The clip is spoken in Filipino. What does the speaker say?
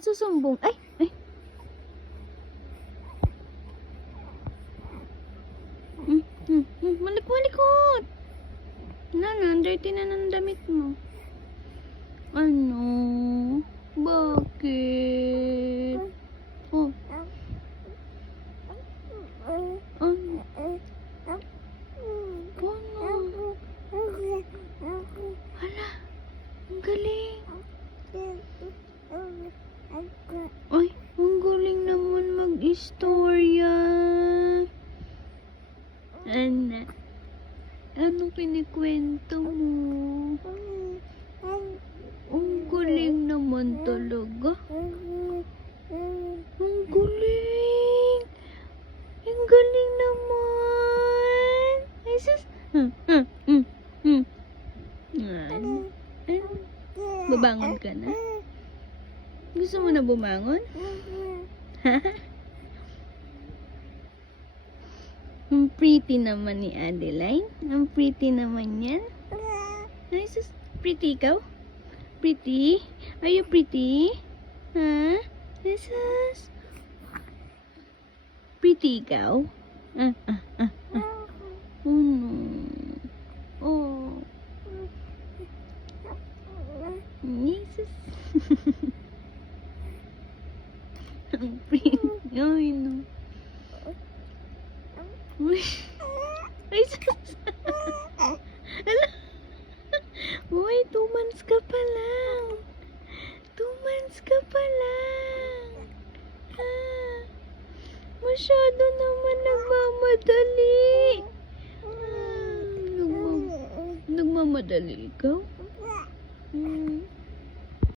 Susumbong. Ay, ay. Malikot. Dirty na ng damit mo. Ano? Bakit? Oh. Ano? Hala, ang galing. Ay, ang galing naman mag-istorya. Anong kinikwento mo? Ang galing naman talaga. Ang galing. Ang galing naman. Ay, sus. Babangon ka na? Gusto mo na bumangon? Ang pretty naman ni Adeline. Ang pretty naman yan. Ay, sus. Pretty ikaw? Pretty? Are you pretty? Ha? Jesus. Pretty ikaw? Oh no. Oh. Jesus. Ang pretty. Ay no. Ay, sus. Ala. Uy, 2 months ka pa lang. 2 months ka pa lang. Masyado naman nagmamadali. Nagmamadali ikaw?